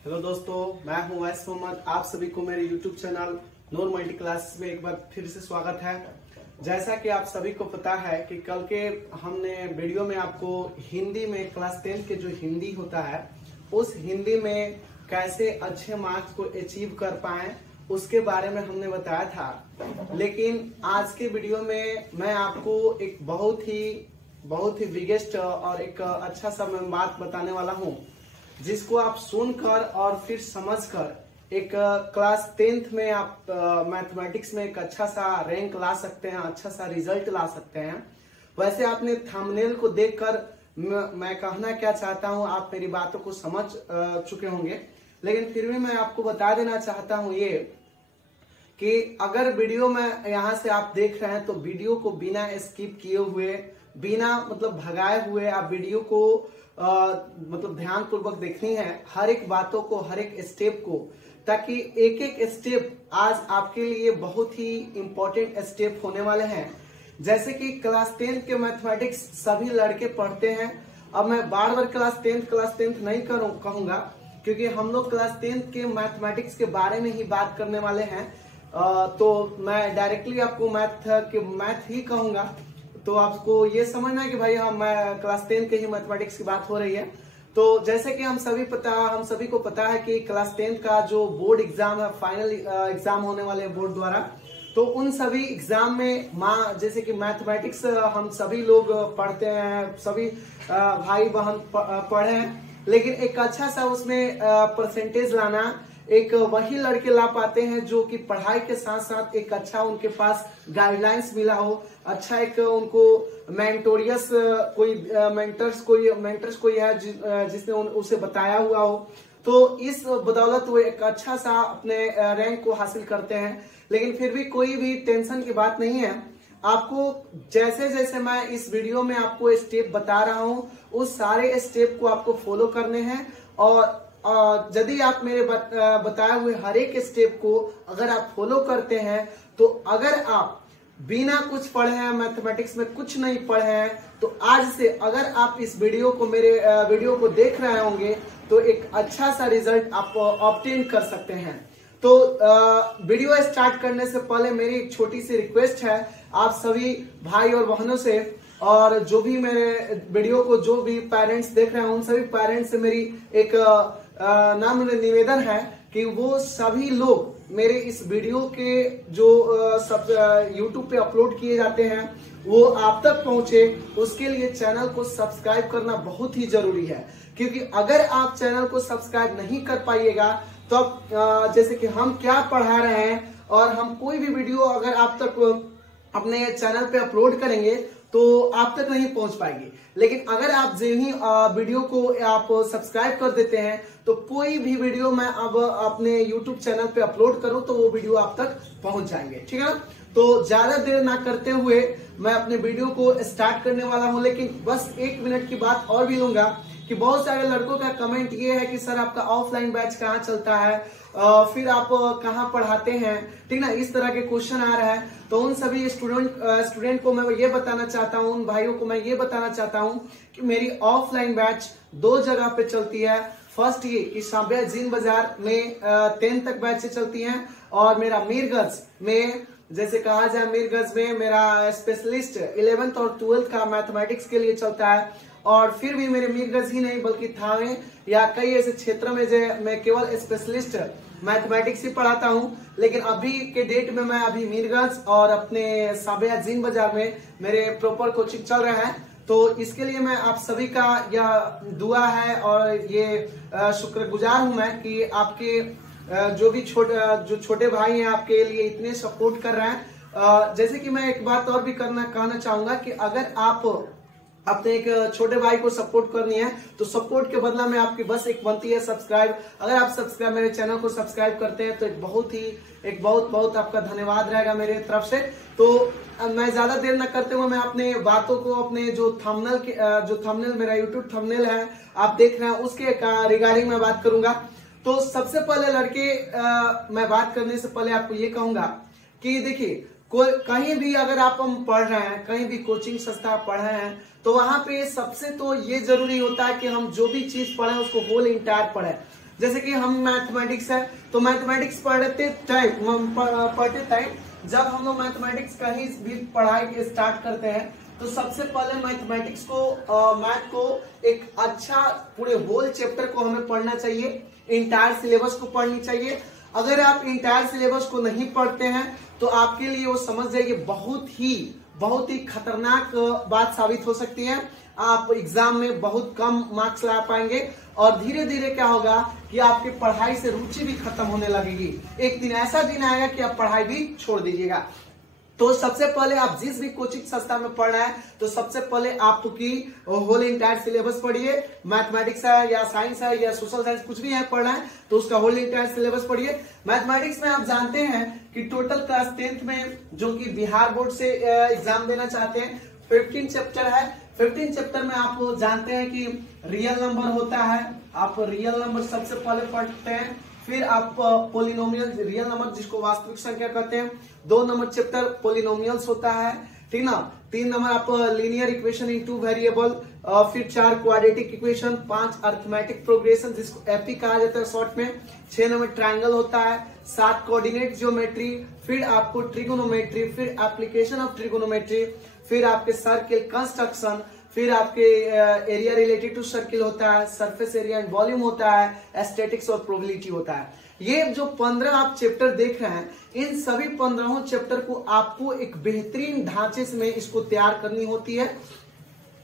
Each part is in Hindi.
हेलो दोस्तों, मैं हूं वैस मोहम्मद। आप सभी को मेरे यूट्यूब चैनल नूर मल्टी क्लासेस में एक बार फिर से स्वागत है। जैसा कि आप सभी को पता है कि कल के हमने वीडियो में आपको हिंदी में क्लास 10 के जो हिंदी होता है उस हिंदी में कैसे अच्छे मार्क्स को अचीव कर पाए उसके बारे में हमने बताया था। लेकिन आज के वीडियो में मैं आपको एक बहुत ही बिगेस्ट और एक अच्छा सा मैं बात बताने वाला हूं, जिसको आप सुनकर और फिर समझकर एक क्लास 10th में आप मैथमेटिक्स में एक अच्छा सा रैंक ला सकते हैं, अच्छा सा रिजल्ट ला सकते हैं। वैसे आपने थंबनेल को देखकर मैं कहना क्या चाहता हूं, आप मेरी बातों को समझ चुके होंगे, लेकिन फिर भी मैं आपको बता देना चाहता हूं ये कि अगर वीडियो में यहाँ से आप देख रहे हैं तो वीडियो को बिना स्किप किए हुए, बिना भगाए हुए आप वीडियो को ध्यान पूर्वक देखनी है, हर एक बातों को, हर एक स्टेप को, ताकि एक एक स्टेप आज आपके लिए बहुत ही इंपॉर्टेंट स्टेप होने वाले हैं। जैसे कि क्लास 10 के मैथमेटिक्स सभी लड़के पढ़ते हैं। अब मैं बार बार क्लास 10 नहीं कहूंगा, क्योंकि हम लोग क्लास 10 के मैथमेटिक्स के बारे में ही बात करने वाले हैं। तो मैं डायरेक्टली आपको मैथ ही कहूंगा। तो आपको ये समझना है कि भाई मैं क्लास 10 के ही मैथमेटिक्स की बात हो रही है। तो जैसे कि हम सभी को पता है कि क्लास 10 का जो बोर्ड एग्जाम है, फाइनल एग्जाम होने वाले बोर्ड द्वारा, तो उन सभी एग्जाम में जैसे कि मैथमेटिक्स हम सभी लोग पढ़ते हैं, सभी भाई बहन पढ़े हैं, लेकिन एक अच्छा सा उसमें परसेंटेज लाना एक वही लड़के ला पाते हैं जो कि पढ़ाई के साथ साथ एक अच्छा उनके पास गाइडलाइंस मिला हो, अच्छा एक उनको मेंटोरियस मेंटर्स कोई है जिसने उसे बताया हुआ हो। तो इस बदौलत वो एक अच्छा सा अपने रैंक को हासिल करते हैं। लेकिन फिर भी कोई भी टेंशन की बात नहीं है। आपको जैसे जैसे मैं इस वीडियो में आपको स्टेप बता रहा हूं, उस सारे स्टेप को आपको फॉलो करने हैं। और यदि आप मेरे बताए हुए हर एक स्टेप को अगर आप फॉलो करते हैं, तो अगर आप बिना कुछ पढ़े हैं, मैथमेटिक्स में कुछ नहीं पढ़े हैं, तो आज से अगर आप इस मेरे वीडियो को देख रहे होंगे तो एक अच्छा सा रिजल्ट आप ऑब्टेन कर सकते हैं। तो वीडियो स्टार्ट करने से पहले मेरी एक छोटी सी रिक्वेस्ट है आप सभी भाई और बहनों से, और जो भी मेरे वीडियो को जो भी पेरेंट्स देख रहे हैं उन सभी पेरेंट्स से मेरी एक नम्र निवेदन है कि वो सभी लोग मेरे इस वीडियो के जो यूट्यूब पे अपलोड किए जाते हैं वो आप तक पहुंचे, उसके लिए चैनल को सब्सक्राइब करना बहुत ही जरूरी है। क्योंकि अगर आप चैनल को सब्सक्राइब नहीं कर पाइएगा तो जैसे कि हम क्या पढ़ा रहे हैं और हम कोई भी वीडियो अगर आप तक अपने चैनल पे अपलोड करेंगे तो आप तक नहीं पहुंच पाएगी। लेकिन अगर आप ही वीडियो को आप सब्सक्राइब कर देते हैं तो कोई भी वीडियो मैं अब अपने YouTube चैनल पे अपलोड करूं तो वो वीडियो आप तक पहुंच जाएंगे, ठीक है ना। तो ज्यादा देर ना करते हुए मैं अपने वीडियो को स्टार्ट करने वाला हूं। लेकिन बस 1 मिनट की बात और भी लूंगा कि बहुत सारे लड़कों का कमेंट ये है कि सर आपका ऑफलाइन बैच कहाँ चलता है, फिर आप कहाँ पढ़ाते हैं, ठीक ना, इस तरह के क्वेश्चन आ रहे हैं। तो उन सभी स्टूडेंट को मैं ये बताना चाहता हूँ, उन भाइयों को मैं ये बताना चाहता हूँ कि मेरी ऑफलाइन बैच 2 जगह पे चलती है। फर्स्ट ये कि साबिया जीन बाजार में 10 तक बैच चलती हैं, और मेरा मीरगंज में, जैसे कहा जाए मीरगंज में मेरा स्पेशलिस्ट 11th और 12th का मैथमेटिक्स के लिए चलता है। और फिर भी मेरे मीरगंज ही नहीं बल्कि थाने या कई ऐसे क्षेत्रों में मैं केवल स्पेशलिस्ट मैथमेटिक्स ही पढ़ाता हूं। लेकिन अभी के डेट में मैं अभी मीरगंज और अपने साबिया जीन बाजार में मेरे प्रॉपर कोचिंग चल रहा है। तो इसके लिए मैं आप सभी का यह दुआ है और ये शुक्रगुजार हूं मैं कि आपके जो छोटे भाई हैं आपके लिए इतने सपोर्ट कर रहे हैं। जैसे कि मैं एक बात और भी कहना चाहूंगा कि अगर आप अपने एक छोटे भाई को सपोर्ट करनी है तो सपोर्ट के बदला में आपकी बस एक बनती है सब्सक्राइब। अगर आप मेरे चैनल को सब्सक्राइब करते हैं तो एक बहुत आपका धन्यवाद रहेगा मेरे तरफ से। तो मैं ज्यादा देर न करते हुए मैं अपने बातों को, अपने जो थंबनेल मेरा यूट्यूब थंबनेल है आप देख रहे हैं उसके रिगार्डिंग मैं बात करूंगा। तो सबसे पहले लड़के मैं बात करने से पहले आपको ये कहूंगा कि देखिए, कहीं भी अगर आप हम पढ़ रहे हैं, कहीं भी कोचिंग संस्था पढ़ रहे हैं, तो वहां पे सबसे तो ये जरूरी होता है कि हम जो भी चीज पढ़े उसको होल इंटायर पढ़े। जैसे कि हम मैथमेटिक्स है तो मैथमेटिक्स पढ़ते टाइम जब हम लोग मैथमेटिक्स कहीं भी पढ़ाई स्टार्ट करते हैं तो सबसे पहले मैथमेटिक्स को मैथ को एक अच्छा पूरे होल चैप्टर को हमें पढ़ना चाहिए, इंटायर सिलेबस को पढ़नी चाहिए। अगर आप इंटायर सिलेबस को नहीं पढ़ते हैं तो आपके लिए वो समझ जाइए बहुत ही खतरनाक बात साबित हो सकती है। आप एग्जाम में बहुत कम मार्क्स ला पाएंगे और धीरे धीरे क्या होगा कि आपकी पढ़ाई से रुचि भी खत्म होने लगेगी। एक दिन ऐसा दिन आएगा कि आप पढ़ाई भी छोड़ दीजिएगा। तो सबसे पहले आप जिस भी कोचिंग संस्था में पढ़ रहे हैं तो सबसे पहले आपकी होल इंटायर सिलेबस पढ़िए। मैथमेटिक्स है या साइंस है या सोशल साइंस कुछ भी है पढ़ रहे हैं तो उसका होल इंटायर सिलेबस पढ़िए। मैथमेटिक्स में आप जानते हैं कि टोटल क्लास 10th में जो कि बिहार बोर्ड से एग्जाम देना चाहते हैं 15 चैप्टर है। 15 चैप्टर में आप जानते हैं कि रियल नंबर होता है, आप रियल नंबर सबसे पहले पढ़ते हैं, फिर आप पोलिनोमियल रियल नंबर जिसको वास्तविक संख्या कहते हैं, 2 नंबर चैप्टर पोलिनोमियल्स होता है, ठीक ना। 3 नंबर आप लीनियर इक्वेशन इन 2 वेरिएबल, फिर 4 क्वाड्रेटिक इक्वेशन, 5 अरिथमेटिक प्रोग्रेशन जिसको एपी कहा जाता है शॉर्ट में, 6 नंबर ट्रायंगल होता है, 7 कोऑर्डिनेट ज्योमेट्री, फिर आपको ट्रिगोनोमेट्री, फिर एप्लीकेशन ऑफ ट्रिगोनोमेट्री, फिर आपके सर्किल कंस्ट्रक्शन, फिर आपके एरिया रिलेटेड टू सर्किल होता है, सरफेस एरिया एंड वॉल्यूम होता है, एस्थेटिक्स और प्रोबेबिलिटी होता है। ये जो 15 आप चैप्टर देख रहे हैं इन सभी 15 चैप्टर को आपको एक बेहतरीन ढांचे में इसको तैयार करनी होती है।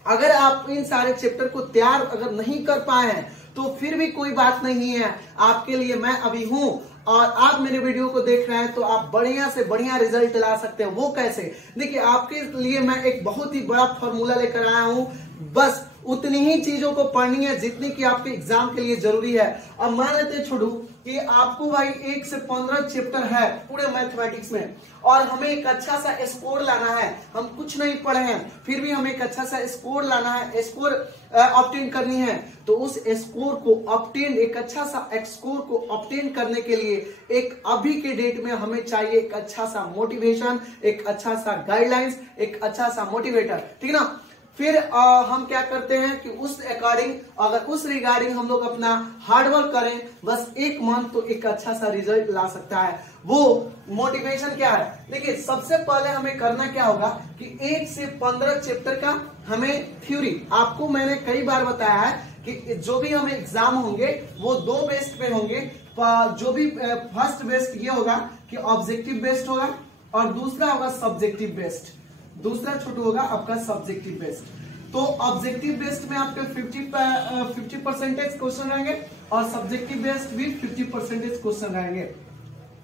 अगर आप इन सारे चैप्टर को तैयार अगर नहीं कर पाए हैं तो फिर भी कोई बात नहीं है, आपके लिए मैं अभी हूं और आप मेरे वीडियो को देख रहे हैं तो आप बढ़िया से बढ़िया रिजल्ट ला सकते हैं। वो कैसे? देखिए, आपके लिए मैं एक बहुत ही बड़ा फॉर्मूला लेकर आया हूं। बस उतनी ही चीजों को पढ़नी है जितनी कि आपके एग्जाम के लिए जरूरी है। अब मान लेते छोड़ू कि आपको भाई 1 से 15 चैप्टर है पूरे मैथमेटिक्स में और हमें एक अच्छा सा स्कोर लाना है। हम कुछ नहीं पढ़े हैं फिर भी हमें एक अच्छा सा स्कोर लाना है, स्कोर ऑब्टेन करनी है। तो उस स्कोर को ऑब्टेन, एक अच्छा सा स्कोर को ऑब्टेन करने के लिए एक अभी के डेट में हमें चाहिए एक अच्छा सा मोटिवेशन, एक अच्छा सा गाइडलाइंस, एक अच्छा सा मोटिवेटर, ठीक है ना। फिर हम क्या करते हैं कि उस अकॉर्डिंग, अगर उस रिगार्डिंग हम लोग अपना हार्डवर्क करें बस 1 मंथ तो एक अच्छा सा रिजल्ट ला सकता है। वो मोटिवेशन क्या है? देखिए, सबसे पहले हमें करना क्या होगा कि 1 से 15 चैप्टर का हमें थ्योरी, आपको मैंने कई बार बताया है कि जो भी हमें एग्जाम होंगे वो 2 बेस्ड पे होंगे। जो भी फर्स्ट बेस्ड ये होगा कि ऑब्जेक्टिव बेस्ड होगा और दूसरा होगा सब्जेक्टिव बेस्ड, दूसरा छोटू होगा आपका सब्जेक्टिव बेस्ड। तो ऑब्जेक्टिव बेस्ड में आपके 50% क्वेश्चन रहेंगे और सब्जेक्टिव बेस्ड भी 50% क्वेश्चन रहेंगे।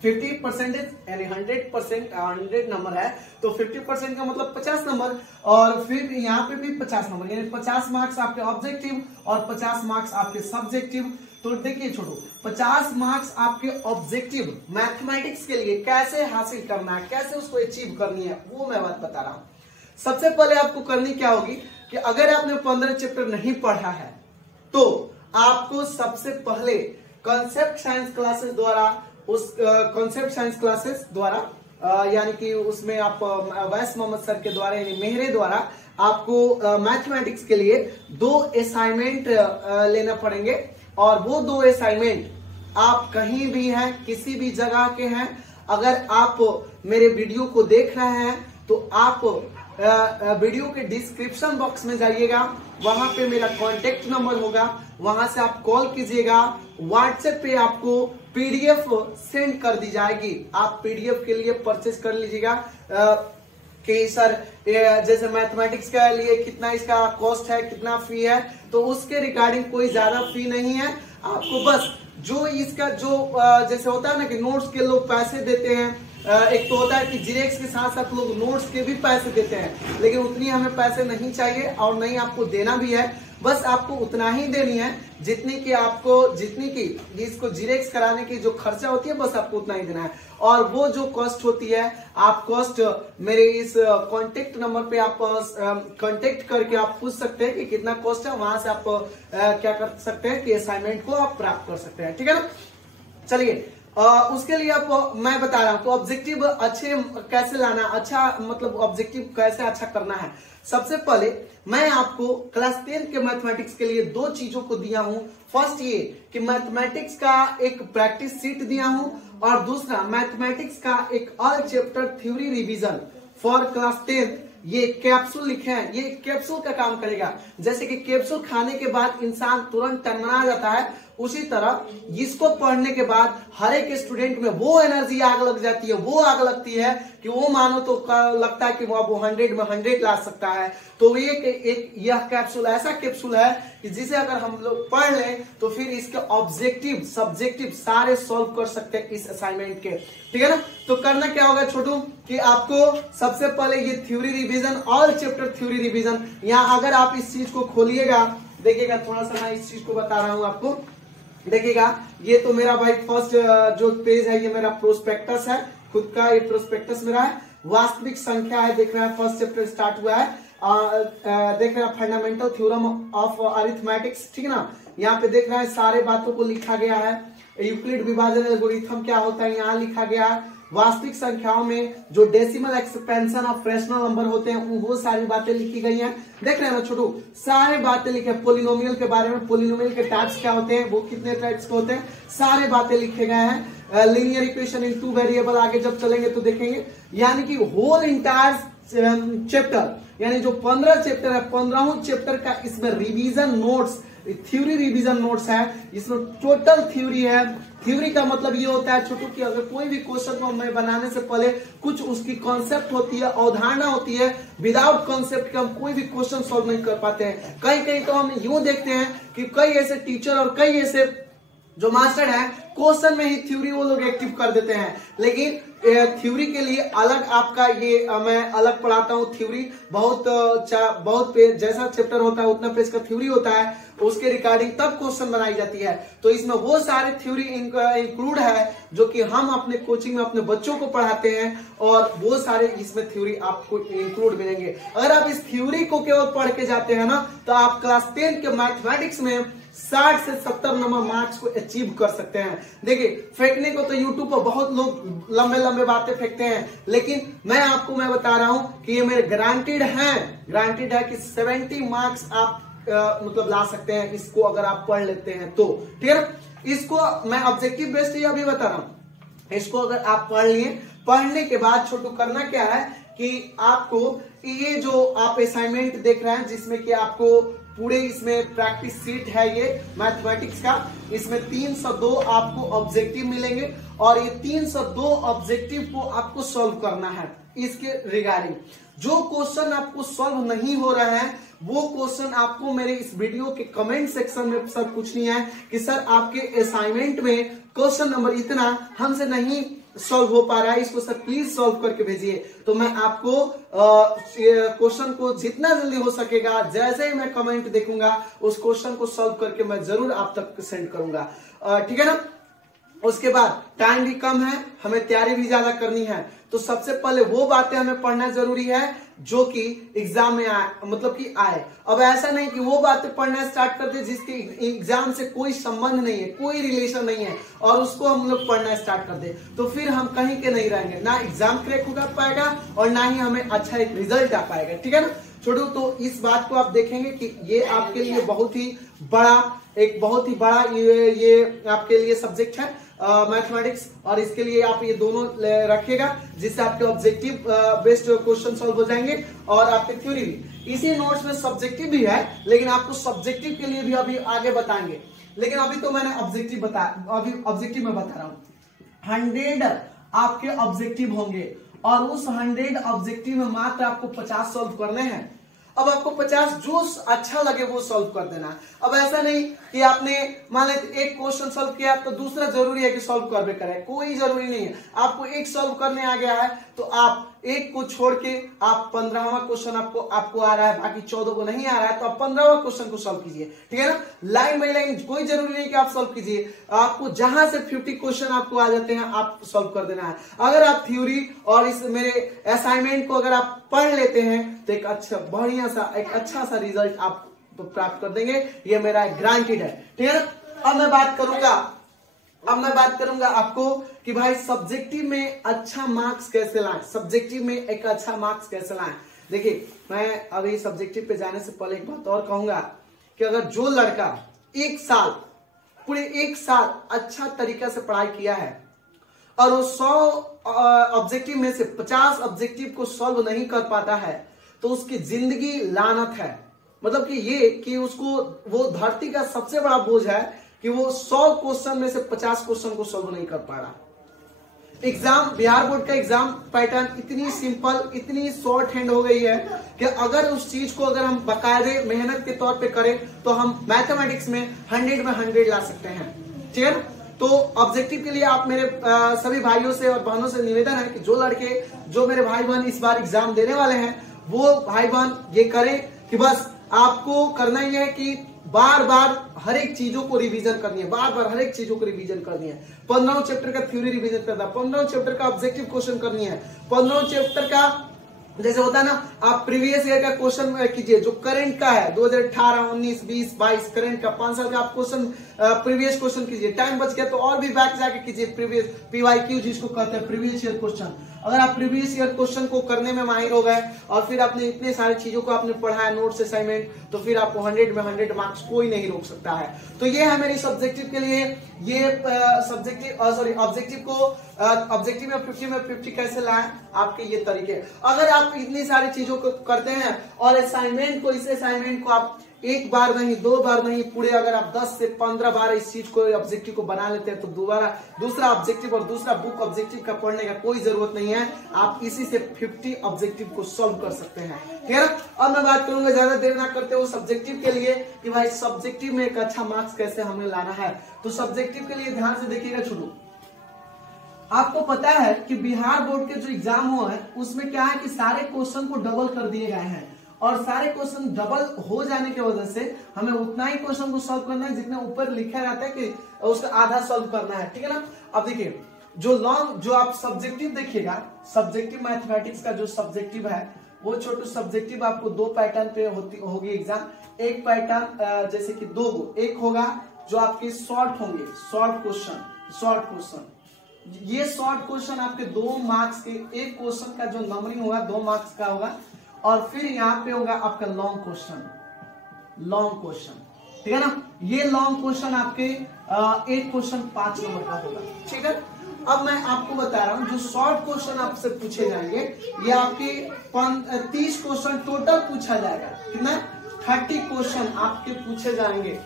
50% यानी 100 नंबर है तो 50% का मतलब 50 नंबर और फिर यहाँ पे भी 50 नंबर, यानी 50 मार्क्स आपके ऑब्जेक्टिव और 50 मार्क्स आपके सब्जेक्टिव। तो देखिए छोटू, 50 मार्क्स आपके ऑब्जेक्टिव मैथमेटिक्स के लिए कैसे हासिल करना है, कैसे उसको अचीव करनी है, वो मैं बात बता रहा हूं। सबसे पहले आपको करनी क्या होगी कि अगर आपने 15 चैप्टर नहीं पढ़ा है तो आपको सबसे पहले कॉन्सेप्ट साइंस क्लासेस द्वारा, उस कॉन्सेप्ट साइंस क्लासेस द्वारा यानी कि उसमें आप वैस मोहम्मद सर के द्वारा यानी मेहरे द्वारा आपको मैथमेटिक्स के लिए 2 असाइनमेंट लेना पड़ेंगे। और वो 2 असाइनमेंट आप कहीं भी हैं, किसी भी जगह के हैं, अगर आप मेरे वीडियो को देख रहे हैं तो आप वीडियो के डिस्क्रिप्शन बॉक्स में जाइएगा, वहां पे मेरा कॉन्टेक्ट नंबर होगा, वहां से आप कॉल कीजिएगा। व्हाट्सएप पे आपको पीडीएफ सेंड कर दी जाएगी, आप पीडीएफ के लिए परचेज कर लीजिएगा कि सर जैसे मैथमेटिक्स के लिए कितना इसका कॉस्ट है, कितना फी है, तो उसके रिगार्डिंग कोई ज्यादा फी नहीं है। आपको बस जो इसका जो जैसे होता है ना कि नोट्स के लोग पैसे देते हैं, एक तो होता है कि जीरेक्स के साथ साथ लोग नोट्स के भी पैसे देते हैं, लेकिन उतनी हमें पैसे नहीं चाहिए और नहीं आपको देना भी है। बस आपको उतना ही देनी है जितनी की जिसको जीरेक्स कराने की जो खर्चा होती है, बस आपको उतना ही देना है। और वो जो कॉस्ट होती है, आप कॉस्ट मेरे इस कांटेक्ट नंबर पे आप कांटेक्ट करके आप पूछ सकते हैं कि कितना कॉस्ट है, वहां से आप क्या कर सकते हैं कि असाइनमेंट को आप प्राप्त कर सकते हैं, ठीक है ना। चलिए उसके लिए आप मैं बता रहा हूं तो ऑब्जेक्टिव अच्छे कैसे लाना, अच्छा मतलब ऑब्जेक्टिव कैसे अच्छा करना है। सबसे पहले मैं आपको क्लास 10 के मैथमेटिक्स के लिए दो चीजों को दिया हूं। फर्स्ट ये कि मैथमेटिक्स का एक प्रैक्टिस सीट दिया हूं और दूसरा मैथमेटिक्स का एक all chapter theory revision for class 10 ये कैप्सूल लिखे हैं। ये कैप्सूल का काम करेगा। जैसे कि कैप्सूल खाने के बाद इंसान तुरंत टनमना जाता है, उसी तरह इसको पढ़ने के बाद हर एक स्टूडेंट में वो एनर्जी आग लग जाती है, वो आग लगती है कि वो मानो तो लगता है कि वो 100 में 100 ला सकता है। तो यह कैप्सूल ऐसा कैप्सूल है कि जिसे अगर हम लोग पढ़ लें तो फिर इसके ऑब्जेक्टिव सब्जेक्टिव सारे सॉल्व कर सकते हैं इस असाइनमेंट के। ठीक है ना। तो करना क्या होगा छोटू कि आपको सबसे पहले ये theory revision, all chapter theory revision, यहाँ अगर आप इस चीज को खोलिएगा, देखिएगा थोड़ा सा मैं इस चीज को बता रहा हूं आपको। देखिएगा ये तो मेरा भाई फर्स्ट जो पेज है ये मेरा प्रोस्पेक्टस है, खुद का ये प्रोस्पेक्टस मेरा है। वास्तविक संख्या है, देख रहे हैं फर्स्ट चैप्टर स्टार्ट हुआ है। देख रहे हैं फंडामेंटल थ्योरम ऑफ अरिथमेटिक्स, ठीक है ना। यहाँ पे देख रहे हैं सारे बातों को लिखा गया है। यूक्लिड विभाजन एल्गोरिथम क्या होता है यहाँ लिखा गया है। वास्तविक संख्याओं में जो decimal expansion of fractional number होते हैं वो सारी बातें लिखी गई हैं। देख रहे हैं ना छोटू, सारे बातें लिखे। पोलिनोमियल के बारे में, पोलिनोमियल के टाइप्स क्या होते हैं, वो कितने टाइप्स के होते हैं, सारे बातें लिखे गए हैं। लीनियर इक्वेशन इन 2 वेरिएबल आगे जब चलेंगे तो देखेंगे। यानी कि होल इंटायर चैप्टर, यानी जो 15 चैप्टर है, 15वां चैप्टर का इसमें revision notes, theory revision notes है। इसमें टोटल थ्योरी है। थ्योरी का मतलब ये होता है छोटू कि अगर कोई भी क्वेश्चन को हमें बनाने से पहले कुछ उसकी कॉन्सेप्ट होती है, अवधारणा होती है। विदाउट कॉन्सेप्ट के हम कोई भी क्वेश्चन सॉल्व नहीं कर पाते हैं। कहीं कहीं तो हम यूं देखते हैं कि कई ऐसे टीचर और कई ऐसे जो मास्टर हैं क्वेश्चन में ही थ्योरी वो लोग एक्टिव कर देते हैं। लेकिन थ्योरी के लिए अलग आपका ये मैं अलग पढ़ाता हूँ। थ्योरी बहुत पेज जैसा चैप्टर होता है उतना पेज का थ्योरी होता है, उसके रिगार्डिंग तब क्वेश्चन बनाई जाती है। तो इसमें वो सारे थ्योरी इंक्लूड है जो कि हम अपने कोचिंग में अपने बच्चों को पढ़ाते हैं और वो सारे इसमें थ्योरी आपको इंक्लूड मिलेंगे। अगर आप इस थ्योरी को केवल पढ़ के जाते हैं ना तो आप क्लास 10 के मैथमेटिक्स में 60 से 70 नंबर मार्क्स को अचीव कर सकते हैं। देखिए फेंकने को तो यूट्यूब पर बहुत लोग लंबे लंबे बातें फेंकते हैं, लेकिन मैं बता रहा हूं कि ये मेरे गारंटीड है कि 70 मार्क्स आप मतलब ला सकते हैं इसको अगर आप पढ़ लेते हैं तो। ठीक है ना। इसको मैं ऑब्जेक्टिव बेस्ड ही अभी बता रहा हूं। इसको अगर आप पढ़ लिए, पढ़ने के बाद छोटू करना क्या है कि आपको ये जो आप असाइनमेंट देख रहे हैं जिसमें कि आपको पूरे इसमें प्रैक्टिस सीट है ये मैथमेटिक्स का, इसमें 302 आपको ऑब्जेक्टिव मिलेंगे और ये 302 ऑब्जेक्टिव को आपको सॉल्व करना है। इसके रिगार्डिंग जो क्वेश्चन आपको सॉल्व नहीं हो रहा है वो क्वेश्चन आपको मेरे इस वीडियो के कमेंट सेक्शन में सर पूछनी है कि सर आपके असाइनमेंट में क्वेश्चन नंबर इतना हमसे नहीं सॉल्व हो पा रहा है, इसको सर प्लीज सॉल्व करके भेजिए। तो मैं आपको क्वेश्चन को जितना जल्दी हो सकेगा, जैसे ही मैं कमेंट देखूंगा उस क्वेश्चन को सॉल्व करके मैं जरूर आप तक सेंड करूंगा। ठीक है ना। उसके बाद टाइम भी कम है, हमें तैयारी भी ज्यादा करनी है। तो सबसे पहले वो बातें हमें पढ़ना जरूरी है जो कि एग्जाम में आए, मतलब कि आए। अब ऐसा नहीं कि वो बातें पढ़ना स्टार्ट कर दे जिसके एग्जाम से कोई संबंध नहीं है, कोई रिलेशन नहीं है और उसको हम लोग पढ़ना स्टार्ट कर दे तो फिर हम कहीं के नहीं रहेंगे, ना एग्जाम क्रैक हो पाएगा और ना ही हमें अच्छा एक रिजल्ट आ पाएगा। ठीक है ना छोटू। तो इस बात को आप देखेंगे कि ये आपके लिए बहुत ही बड़ा ये आपके लिए सब्जेक्ट है मैथमेटिक्स, और इसके लिए आप ये दोनों रखिएगा जिससे आपके ऑब्जेक्टिव बेस्ड क्वेश्चन सॉल्व हो जाएंगे और आपके थ्योरी भी। इसी नोट्स में सब्जेक्टिव भी है, लेकिन आपको सब्जेक्टिव के लिए भी अभी आगे बताएंगे। लेकिन अभी तो मैंने ऑब्जेक्टिव बताया, अभी ऑब्जेक्टिव में बता रहा हूं। 100 आपके ऑब्जेक्टिव होंगे और उस 100 ऑब्जेक्टिव में मात्र आपको 50 सॉल्व करने हैं। अब आपको 50 जो अच्छा लगे वो सॉल्व कर देना। अब ऐसा नहीं कि आपने मान लें एक क्वेश्चन सॉल्व किया तो दूसरा जरूरी है कि सॉल्व करवे करें, कोई जरूरी नहीं है। आपको एक सॉल्व करने आ गया है तो आप एक को छोड़ के आप 15वां क्वेश्चन आपको आ रहा है, बाकी 14 को नहीं आ रहा है तो आप 15वां क्वेश्चन को सॉल्व कीजिए। ठीक है ना। लाइन बाई लाइन, कोई जरूरी नहीं कि आप सॉल्व कीजिए। आपको जहां से 50 क्वेश्चन आपको आ जाते हैं आप सॉल्व कर देना है। अगर आप थ्योरी और इस मेरे असाइनमेंट को अगर आप पढ़ लेते हैं तो एक अच्छा सा रिजल्ट आप प्राप्त कर देंगे, ये मेरा ग्रांटेड है। ठीक है ना। अब मैं बात करूंगा आपको कि भाई सब्जेक्टिव में अच्छा मार्क्स कैसे लाएं, सब्जेक्टिव में एक अच्छा मार्क्स कैसे लाएं। देखिए मैं अभी सब्जेक्टिव पे जाने से पहले एक बात और कहूंगा कि अगर जो लड़का पूरे एक साल अच्छा तरीका से पढ़ाई किया है और वो 100 ऑब्जेक्टिव में से 50 ऑब्जेक्टिव को सॉल्व नहीं कर पाता है तो उसकी जिंदगी लानत है। मतलब कि ये कि उसको वो धरती का सबसे बड़ा बोझ है कि वो 100 क्वेश्चन में से 50 क्वेश्चन को सॉल्व नहीं कर पा रहा। एग्जाम, बिहार बोर्ड का एग्जाम पैटर्न इतनी सिंपल, इतनी शॉर्ट हैंड हो गई है कि अगर उस चीज को अगर हम बाकायदे मेहनत के तौर पे करें तो हम मैथमेटिक्स में 100 में 100 ला सकते हैं। ठीक है, तो ऑब्जेक्टिव के लिए आप मेरे सभी भाइयों से और बहनों से निवेदन है कि जो मेरे भाई बहन इस बार एग्जाम देने वाले हैं वो भाई बहन ये करें कि बस आपको करना ही है कि बार बार हर एक चीजों को रिवीजन करनी है, बार बार हर एक चीजों को रिवीजन करनी है। 15 चैप्टर का थ्योरी रिवीजन करना, 15 चैप्टर का ऑब्जेक्टिव क्वेश्चन करनी है, 15 चैप्टर का जैसे होता है ना, आप प्रीवियस ईयर का क्वेश्चन कीजिए जो करंट का है 2018, 19, 20, 22 करंट का 5 साल का आप क्वेश्चन प्रीवियस क्वेश्चन कीजिए। टाइम बच गया तो और भी बैक जाके कीजिए प्रीवियस PYQ जिसको कहते हैं प्रीवियस ईयर क्वेश्चन। अगर आप प्रीवियस ईयर क्वेश्चन को करने में माहिर हो गए और फिर आपने इतने सारी चीजों को आपने पढ़ा है, नोट्स असाइनमेंट, तो फिर आपको 100 में 100 मार्क्स कोई नहीं रोक सकता है। तो ये है मेरी सब्जेक्टिव के लिए, ये ऑब्जेक्टिव में 50 में 50 कैसे लाएं, आपके ये तरीके। अगर आप इतनी सारी चीजों को करते हैं और इस असाइनमेंट को आप एक बार नहीं, 2 बार नहीं, पूरे अगर आप 10 से 15 बार इस चीज को ऑब्जेक्टिव को बना लेते हैं तो दोबारा दूसरा ऑब्जेक्टिव और दूसरा बुक ऑब्जेक्टिव का पढ़ने का कोई जरूरत नहीं है। आप इसी से 50 ऑब्जेक्टिव को सॉल्व कर सकते हैं। ठीक है ना। अब मैं बात करूंगा ज्यादा देर ना करते हुए सब्जेक्टिव के लिए कि भाई सब्जेक्टिव में एक अच्छा मार्क्स कैसे हमें लाना है। तो सब्जेक्टिव के लिए ध्यान से देखिएगा छोटू, आपको पता है कि बिहार बोर्ड के जो एग्जाम हुआ है उसमें क्या है कि सारे क्वेश्चन को डबल कर दिए गए हैं और सारे क्वेश्चन डबल हो जाने की वजह से हमें उतना ही क्वेश्चन को सॉल्व करना है जितना ऊपर लिखा रहता है कि उसका आधा सॉल्व करना है। ठीक है ना। अब देखिए जो आप सब्जेक्टिव देखिएगा, सब्जेक्टिव मैथमेटिक्स का जो सब्जेक्टिव है वो छोटू सब्जेक्टिव आपको 2 पैटर्न पे होगी एग्जाम। एक पैटर्न जैसे कि 2 गो, एक होगा जो आपके शॉर्ट होंगे, शॉर्ट क्वेश्चन। ये शॉर्ट क्वेश्चन आपके 2 मार्क्स के, एक क्वेश्चन का जो नंबरिंग होगा 2 मार्क्स का होगा और फिर यहाँ पे होगा आपका लॉन्ग क्वेश्चन। ठीक है ना। ये लॉन्ग क्वेश्चन आपके एक क्वेश्चन 5 नंबर का होगा। ठीक है। अब मैं आपको बता रहा हूँ जो शॉर्ट क्वेश्चन आपसे पूछे जाएंगे ये आपके 30 क्वेश्चन टोटल पूछा जाएगा। कितना? 30 क्वेश्चन आपके पूछे जाएंगे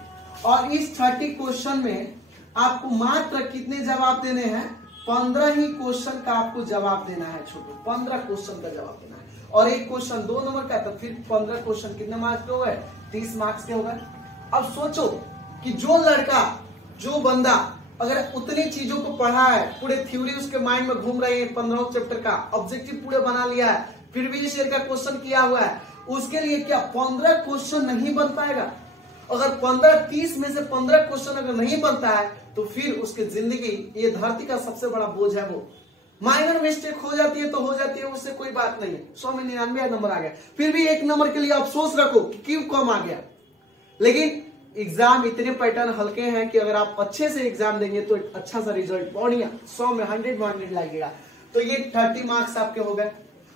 और इस 30 क्वेश्चन में आपको मात्र कितने जवाब देने हैं? 15 ही क्वेश्चन का आपको जवाब देना है छोटू, 15 क्वेश्चन का जवाब देना है और एक क्वेश्चन 2 नंबर का, तो फिर 15 क्वेश्चन कितने मार्क्स के हो गए? 30 मार्क्स के हो गए। अब सोचो कि जो बंदा अगर उतनी चीजों को पढ़ा है, पूरे थ्योरी उसके माइंड में घूम रही है, 15 चैप्टर का ऑब्जेक्टिव पूरे बना लिया है, फिर भी इस ईयर का क्वेश्चन किया हुआ है, उसके लिए क्या 15 क्वेश्चन नहीं बन पाएगा? अगर 30 में से 15 क्वेश्चन अगर नहीं बनता है तो फिर उसकी जिंदगी, ये धरती का सबसे बड़ा बोझ है। वो माइनर मिस्टेक हो जाती है तो हो जाती है, उससे कोई बात नहीं है। 100 में 99 नंबर आ गया, फिर भी 1 नंबर के लिए अफसोस रखो कि क्यों कम आ गया। लेकिन एग्जाम इतने पैटर्न हल्के हैं कि अगर आप अच्छे से एग्जाम देंगे तो एक अच्छा सा रिजल्ट बढ़िया 100 में 100 लगेगा। तो ये 30 मार्क्स आपके हो गए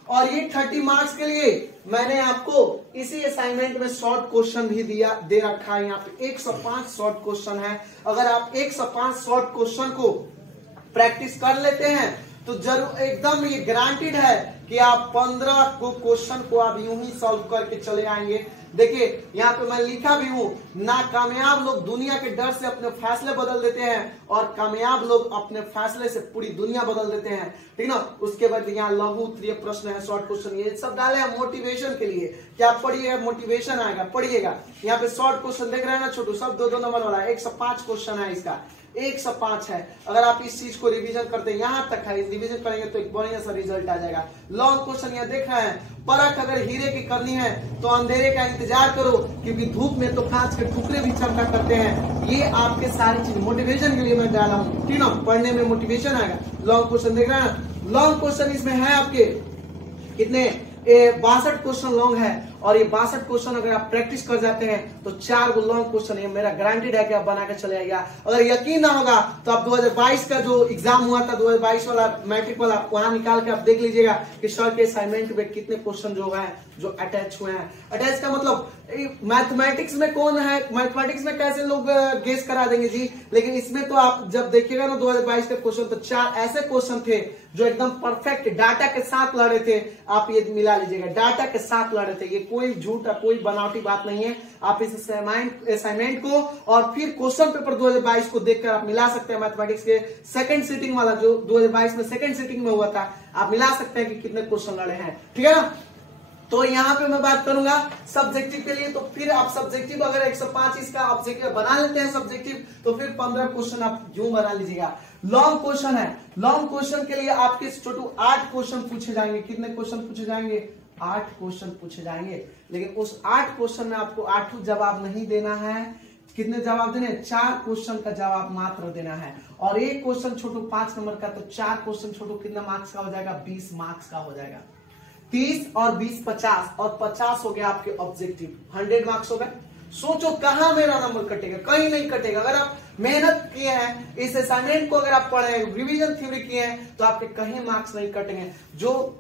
और ये 30 मार्क्स के लिए मैंने आपको इसी असाइनमेंट में शॉर्ट क्वेश्चन भी दे रखा है। यहाँ पे 105 शॉर्ट क्वेश्चन है। अगर आप 105 शॉर्ट क्वेश्चन को प्रैक्टिस कर लेते हैं तो जरूर एकदम ये गारंटीड है कि आप 15 क्वेश्चन को आप यूं ही सॉल्व करके चले आएंगे। देखिए यहाँ पे मैं लिखा भी हूं, नाकामयाब लोग दुनिया के डर से अपने फैसले बदल देते हैं और कामयाब लोग अपने फैसले से पूरी दुनिया बदल देते हैं। ठीक ना। उसके बाद यहाँ लघु उत्तरीय प्रश्न है, शॉर्ट क्वेश्चन, ये सब डाले हैं मोटिवेशन के लिए कि आप पढ़िएगा, मोटिवेशन आएगा, पढ़िएगा। यहाँ पे शॉर्ट क्वेश्चन देख रहे हैं ना छोटू, सब 2-2 नंबर वाला 105 क्वेश्चन है, इसका 105 है। अगर आप इस चीज को रिवीजन करते हैं, यहाँ तक है, रिवीजन करेंगे तो एक बढ़िया सा रिजल्ट आ जाएगा। लॉन्ग क्वेश्चन यहाँ देख रहे हैं, परख अगर हीरे की करनी है तो अंधेरे का इंतजार करो क्योंकि धूप में तो कांच के टुकड़े भी चमका करते हैं। ये आपके सारी चीज मोटिवेशन के लिए मैं डाला हूँ। ठीक ना। पढ़ने में मोटिवेशन आएगा। लॉन्ग क्वेश्चन देख रहे हैं, लॉन्ग क्वेश्चन इसमें है आपके कितने? 62 क्वेश्चन लॉन्ग है और ये 62 क्वेश्चन अगर आप प्रैक्टिस कर जाते हैं तो 4 गो लॉन्ग क्वेश्चन ये मेरा गारंटीड है कि आप बना के चले आइएगा। अगर यकीन ना होगा तो आप 2022 का जो एग्जाम हुआ था 2022 वाला मैट्रिक वाला, वहां निकाल के आप देख लीजिएगा कि सर के असाइनमेंट में कितने क्वेश्चन जो है जो अटैच हुए हैं। अटैच का मतलब मैथमेटिक्स में कौन है, मैथमेटिक्स में कैसे लोग गेस करा देंगे जी, लेकिन इसमें तो आप जब देखिएगा ना 2022 का क्वेश्चन तो 4 ऐसे क्वेश्चन थे जो एकदम परफेक्ट डाटा के साथ लड़े थे। आप ये मिला लीजिएगा, डाटा के साथ लड़े थे, ये कोई झूठ कोई बनावटी बात नहीं है। आप इस असाइनमेंट को और फिर क्वेश्चन पेपर 2022 को देखकर आप मिला सकते हैं। मैथमेटिक्स के सेकंड सीटिंग वाला जो 2022 में सेकंड सीटिंग में हुआ था, आप मिला सकते हैं कि कितने क्वेश्चन लड़े हैं, ठीक है ना। तो यहाँ पे मैं बात करूंगा सब्जेक्टिव के लिए, तो फिर आप सब्जेक्टिव अगर 105 इसका ऑब्जेक्टिव बना लेते हैं सब्जेक्टिव, तो फिर 15 क्वेश्चन आप यूं बना लीजिएगा। लॉन्ग क्वेश्चन है, लॉन्ग क्वेश्चन के लिए आपके टोटल 8 क्वेश्चन पूछे जाएंगे। कितने क्वेश्चन पूछे जाएंगे? 8 क्वेश्चन पूछे जाएंगे, लेकिन उस 8 क्वेश्चन में आपको 8 जवाब नहीं देना है। कितने जवाब देने? 4 क्वेश्चन का जवाब मात्र देना है। और एक क्वेश्चन छोटू 5 नंबर का, तो 4 क्वेश्चन छोटू कितना मार्क्स का हो जाएगा? 20 मार्क्स का हो जाएगा। 30 और 20 50, और 50 हो गया आपके ऑब्जेक्टिव, 100 मार्क्स हो गए। सोचो कहां मेरा नंबर कटेगा? कहीं नहीं कटेगा। अगर आप मेहनत किए हैं, इस असाइनमेंट को अगर आप पढ़े हैं, रिवीजन थ्योरी किए हैं, तो आपके कहीं मार्क्स नहीं कटेंगे। जो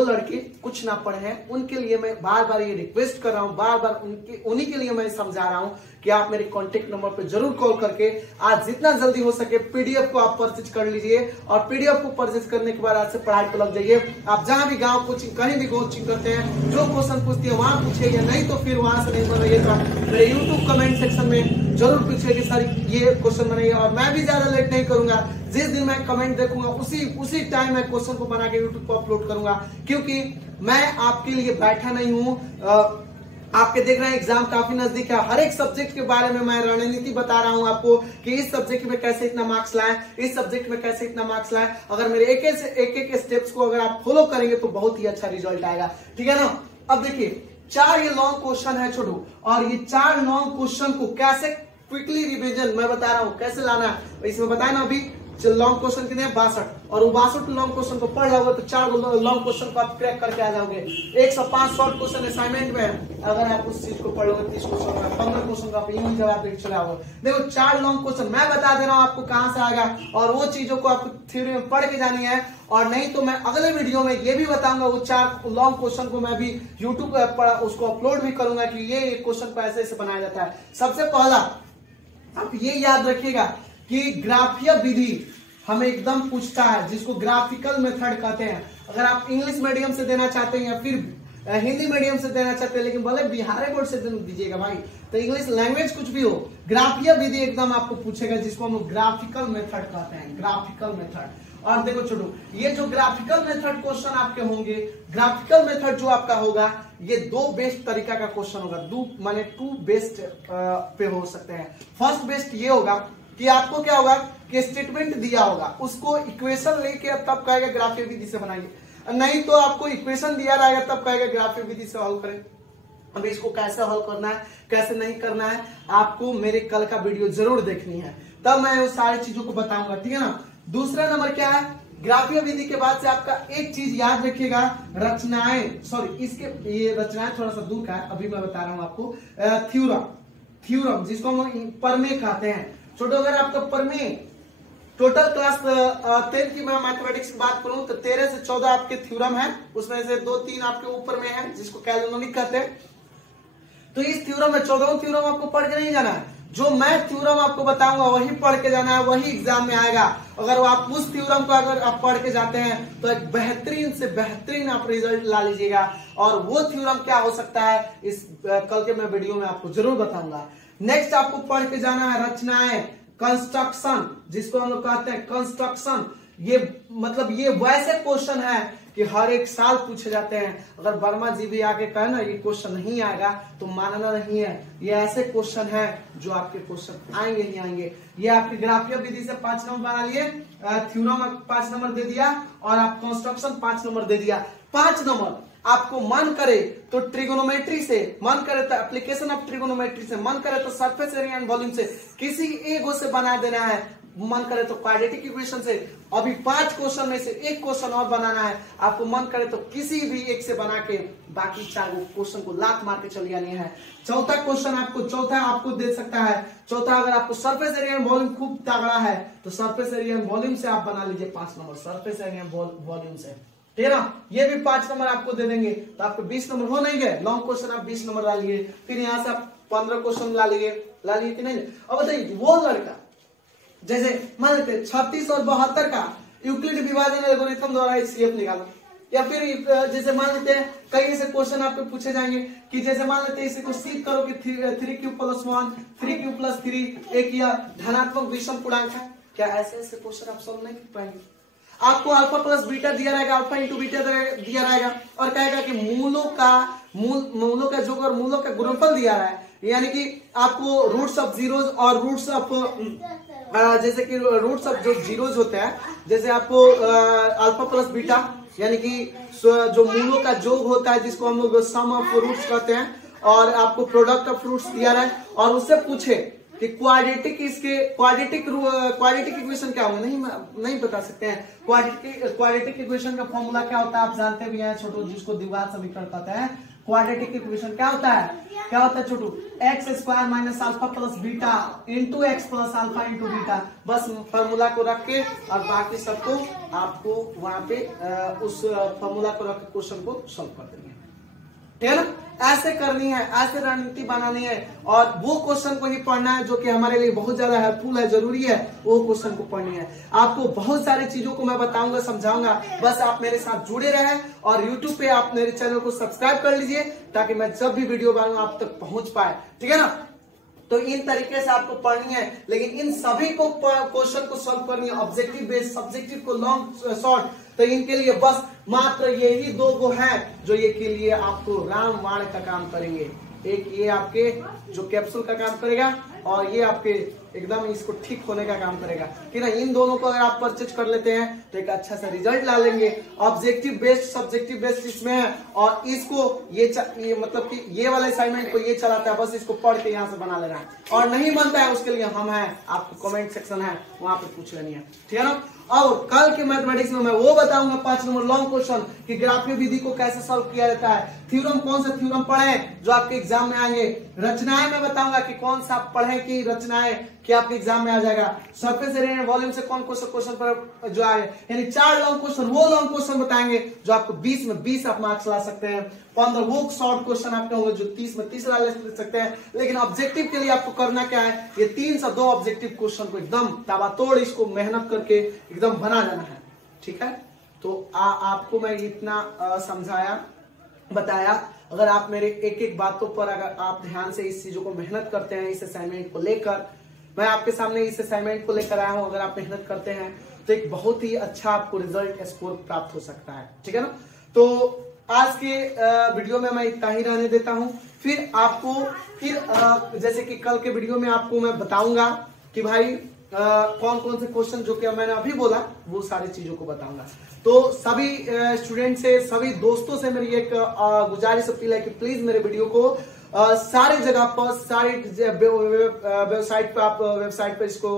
लड़के कुछ ना पढ़े हैं उनके लिए मैं बार बार ये रिक्वेस्ट कर रहा हूं, बार बार उन्हीं के लिए मैं समझा रहा हूं कि आप मेरे कॉन्टेक्ट नंबर पे जरूर कॉल करके आज जितना जल्दी हो सके पीडीएफ को आप परचेज कर लीजिए। और पीडीएफ को परचेज करने के बाद आज से पढ़ाई पर लग जाइए। आप जहां भी गाँव कोचिंग कहीं भी कोचिंग करते हैं, जो क्वेश्चन पूछती है वहां पूछिएगा, नहीं तो फिर वहां से नहीं बनाइए तो मेरे यूट्यूब कमेंट सेक्शन में जरूर पूछिए कि सर ये क्वेश्चन बनाइए। और मैं भी ज्यादा लेट नहीं करूंगा, जिस दिन मैं कमेंट देखूंगा उसी टाइम मैं क्वेश्चन को बना के यूट्यूब पर अपलोड करूंगा, क्योंकि मैं आपके लिए बैठा नहीं हूं। आपके देख रहे हैं एग्जाम काफी नजदीक है, हर एक सब्जेक्ट के बारे में मैं रणनीति बता रहा हूं आपको कि इस सब्जेक्ट में कैसे इतना मार्क्स लाएं, इस सब्जेक्ट में कैसे इतना मार्क्स लाएं। अगर मेरे एक स्टेप्स को अगर आप फॉलो करेंगे तो बहुत ही अच्छा रिजल्ट आएगा, ठीक है ना। अब देखिए 4 ये लॉन्ग क्वेश्चन है छोटू, और ये 4 लॉन्ग क्वेश्चन को कैसे क्विकली रिवीजन मैं बता रहा हूं कैसे लाना है। इसमें बताया ना अभी लॉन्ग क्वेश्चन कितने हैं? 62, और वो 62 लॉन्ग क्वेश्चन को पढ़ लोगे तो 4 लॉन्ग क्वेश्चन को आप क्रैक करके आ जाओगे। 105 शॉर्ट क्वेश्चन असाइनमेंट में अगर आप उस चीज को पढ़ लोगे 30 क्वेश्चन में 15 क्वेश्चन का आप यूं जवाब देके चले आओगे। देखो 4 लॉन्ग क्वेश्चन मैं बता दे रहा हूं आपको कहां से आएगा, और वो चीजों को आपको थ्योरी में पढ़ के जानी है। और नहीं तो मैं अगले वीडियो में ये भी बताऊंगा, वो 4 लॉन्ग क्वेश्चन को मैं भी यूट्यूब पर उसको अपलोड भी करूंगा कि ये क्वेश्चन को ऐसे ऐसे बनाया जाता है। सबसे पहला आप ये याद रखिएगा कि ग्राफीय विधि हमें एकदम पूछता है, जिसको ग्राफिकल मेथड कहते हैं। अगर आप इंग्लिश मीडियम से देना चाहते हैं या फिर हिंदी मीडियम से देना चाहते हैं, लेकिन भले बिहारी बोर्ड से दीजिएगा भाई, तो इंग्लिश लैंग्वेज कुछ भी हो, ग्राफीय विधि एकदम आपको पूछेगा, जिसको हम ग्राफिकल मेथड कहते हैं, ग्राफिकल मेथड। और देखो छोटू, ये जो ग्राफिकल मेथड क्वेश्चन आपके होंगे, ग्राफिकल मेथड जो आपका होगा, ये 2 बेस्ट तरीका का क्वेश्चन होगा। 2 बेस्ट पे हो सकते हैं। फर्स्ट बेस्ट ये होगा कि आपको क्या होगा कि स्टेटमेंट दिया होगा, उसको इक्वेशन लेके तब कहेगा ग्राफीय विधि से बनाइए, नहीं तो आपको इक्वेशन दिया रहेगा तब कहेगा ग्राफीय विधि से हल करें। अब इसको कैसे हल करना है कैसे नहीं करना है आपको मेरे कल का वीडियो जरूर देखनी है, तब मैं उस सारी चीजों को बताऊंगा, ठीक है ना। दूसरा नंबर क्या है? ग्राफीय विधि के बाद से आपका एक चीज याद रखिएगा, रचनाएं, सॉरी इसके ये रचनाएं थोड़ा सा दूर का है, अभी मैं बता रहा हूं आपको। थ्योरम जिसको हम प्रमेय कहते हैं। छोटो अगर आपका प्रमेय टोटल क्लास 10 की मैं मैथमेटिक्स की बात करूं तो 13 से 14 आपके थ्योरम है, उसमें से 2-3 आपके ऊपर में है जिसको कैलोनोमिक कहते हैं। तो इस थ्योरम में 14वां थ्योरम आपको पढ़ के नहीं जाना है, जो मैं थ्योरम आपको बताऊंगा वही पढ़ के जाना है, वही एग्जाम में आएगा। अगर आप उस थ्योरम को अगर आप पढ़ के जाते हैं तो एक बेहतरीन से बेहतरीन आप रिजल्ट ला लीजिएगा। और वो थ्योरम क्या हो सकता है इस कल के मैं वीडियो में आपको जरूर बताऊंगा। नेक्स्ट आपको पढ़ के जाना है रचनाएं, कंस्ट्रक्शन जिसको हम लोग कहते हैं कंस्ट्रक्शन। ये मतलब ये वैसे क्वेश्चन है कि हर एक साल पूछे जाते हैं। अगर वर्मा जी भी आके कहे ना ये क्वेश्चन नहीं आएगा तो मानना नहीं है, ये ऐसे क्वेश्चन है जो आपके क्वेश्चन आएंगे ही आएंगे। ये आपकी ग्राफीय विधि से 5 नंबर बना लिए, थ्योरम 5 नंबर दे दिया और आप कंस्ट्रक्शन 5 नंबर दे दिया। 5 नंबर आपको मन करे तो ट्रिगोनोमेट्री से, मन करे तो एप्लीकेशन ऑफ ट्रिगोनोमेट्री से, मन करे तो सरफेस एरिया एंड वॉल्यूम से, किसी एगो से बना देना है। मन करे तो क्वाड्रेटिक इक्वेशन से अभी 5 क्वेश्चन में से एक क्वेश्चन और बनाना है, आपको मन करे तो किसी भी एक से बना के बाकी 4 क्वेश्चन को लात मार के चली जानी है। चौथा क्वेश्चन आपको दे सकता है। चौथा, अगर आपको सरफेस एरिया एंड वॉल्यूम खूब तगड़ा है तो सरफेस एरिया एंड वॉल्यूम से आप बना लीजिए 5 number, surface area and volume से, ठीक है ना। ये भी 5 नंबर आपको दे देंगे तो आपको 20 नंबर हो नहीं गए। लॉन्ग क्वेश्चन आप 20 नंबर डालिए, फिर यहाँ से आप 15 क्वेश्चन ला लिए कि नहीं। अब बताइए वो लड़का जैसे मान लेते 36 और 72 का यूक्लिड विभाजन एल्गोरिथम द्वारा एचसीएफ निकालो, या फिर जैसे मान लेते हैं कई ऐसे क्वेश्चन आपको पूछे जाएंगे कि जैसे मान लेते हैं इसे को सीख करो कि 3q+1 3q+3 एक या धनात्मक विषम पूर्णांक है क्या। ऐसे क्वेश्चन आप सॉल्व नहीं कर पाएंगे। आपको अल्फा प्लस बीटा दिया रहेगा, अल्फा इंटू बीटा दिया रहेगा और कहेगा कि मूलों का योग और मूलों का गुणनफल दिया रहा है, यानी कि आपको रूट्स ऑफ जीरोज और रूट्स ऑफ जैसे कि रूट्स ऑफ जो जीरोज होते हैं, जैसे आपको अल्फा प्लस बीटा यानी कि जो मूलों का योग होता है जिसको हम लोग सम ऑफ रूट्स कहते हैं, और आपको प्रोडक्ट ऑफ रूट्स दिया रहा है और उससे पूछे कि क्वाड्रेटिक इक्वेशन क्या होगा, नहीं बता सकते हैं। क्वाड्रेटिक इक्वेशन का फॉर्मूला क्या होता है आप जानते भी हैं छोटू, जिसको द्विघात समीकरण कहते हैं। क्वाड्रेटिक इक्वेशन क्या होता है छोटू, x² minus alpha plus beta into x plus alpha into beta. बस फॉर्मूला को रख के और बाकी सबको आपको वहां पे उस फॉर्मूला को रख के क्वेश्चन को सॉल्व कर देंगे, ठीक है ना। ऐसे करनी है, ऐसे रणनीति बनानी है और वो क्वेश्चन को ही पढ़ना है जो कि हमारे लिए बहुत ज्यादा हेल्पफुल है, जरूरी है। वो क्वेश्चन को पढ़नी है। आपको बहुत सारी चीजों को मैं बताऊंगा, समझाऊंगा, बस आप मेरे साथ जुड़े रहें और YouTube पे आप मेरे चैनल को सब्सक्राइब कर लीजिए ताकि मैं जब भी वीडियो बनाऊं आप तक पहुंच पाए, ठीक है ना। तो इन तरीके से आपको पढ़नी है, लेकिन इन सभी को क्वेश्चन को सॉल्व करनी है, ऑब्जेक्टिव बेस्ड, सब्जेक्टिव को लॉन्ग शॉर्ट। तो इनके लिए बस मात्र यही 2 गो है जो ये के लिए आपको रामबाण का काम करेंगे। एक ये आपके जो कैप्सूल का काम करेगा और ये आपके एकदम इसको ठीक होने का काम करेगा, कि ना। इन दोनों को अगर आप परचेज कर लेते हैं तो एक अच्छा सा रिजल्ट ला लेंगे। ऑब्जेक्टिव बेस्ड, सब्जेक्टिव बेस्ड इसमें है और इसको ये मतलब कि ये वाले असाइनमेंट को ये चलाता है, बस इसको पढ़ के यहाँ से बना लेना है। और नहीं बनता है उसके लिए हम हैं, आपको कमेंट सेक्शन है वहां पे पूछ लेनी है, ठीक है ना। और कल के मैथमेटिक्स में मैं वो बताऊंगा 5 नंबर लॉन्ग क्वेश्चन कि ग्राफीय विधि को कैसे सॉल्व किया जाता है। थ्योरम कौन सा थ्योरम पढ़े जो आपके एग्जाम में आएंगे। रचनाएं मैं बताऊंगा कि कौन सा पढ़े कि रचनाएं कि आपके एग्जाम में आ जाएगा। सरफेस एरिया एंड वॉल्यूम से कौन सा क्वेश्चन पर जो आए, यानी 4 लॉन्ग क्वेश्चन, वो लॉन्ग क्वेश्चन बताएंगे जो आपको 20 में 20 आप मार्क्स ला सकते हैं। 15 वो शॉर्ट क्वेश्चन आपके होंगे जो 30 में 30 ला सकते हैं। लेकिन ऑब्जेक्टिव के लिए आपको करना क्या है, ये 3 से 2 ऑब्जेक्टिव क्वेश्चन को एकदम ताबड़तोड़ इसको मेहनत करके एकदम बना जाना है, ठीक है। तो आपको मैं इतना समझाया, बताया। अगर आप मेरे एक एक बातों पर अगर आप ध्यान से इस चीजों को मेहनत करते हैं, इस असाइनमेंट को लेकर, मैं आपके सामने इस असाइनमेंट को लेकर आया हूं, अगर आप मेहनत करते हैं तो एक बहुत ही अच्छा आपको रिजल्ट स्कोर प्राप्त हो सकता है, ठीक है ना। तो आज के वीडियो में मैं इतना ही रहने देता हूं। फिर आपको जैसे कि कल के वीडियो में आपको मैं बताऊंगा कि भाई कौन कौन से क्वेश्चन जो कि मैंने अभी बोला वो सारी चीजों को बताऊंगा। तो सभी स्टूडेंट से, सभी दोस्तों से मेरी एक गुजारिश अपील है कि प्लीज मेरे वीडियो को सारी जगह पर, सारी वेबसाइट पर आप वेबसाइट पर इसको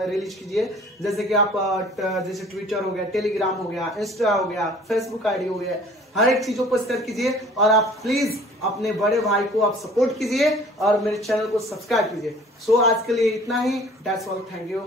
रिलीज कीजिए। जैसे कि आप जैसे ट्विटर हो गया, टेलीग्राम हो गया, इंस्टा हो गया, फेसबुक आईडी हो गया, हर एक चीजों पर शेयर कीजिए और आप प्लीज अपने बड़े भाई को आप सपोर्ट कीजिए और मेरे चैनल को सब्सक्राइब कीजिए। सो आज के लिए इतना ही। That's all, thank you.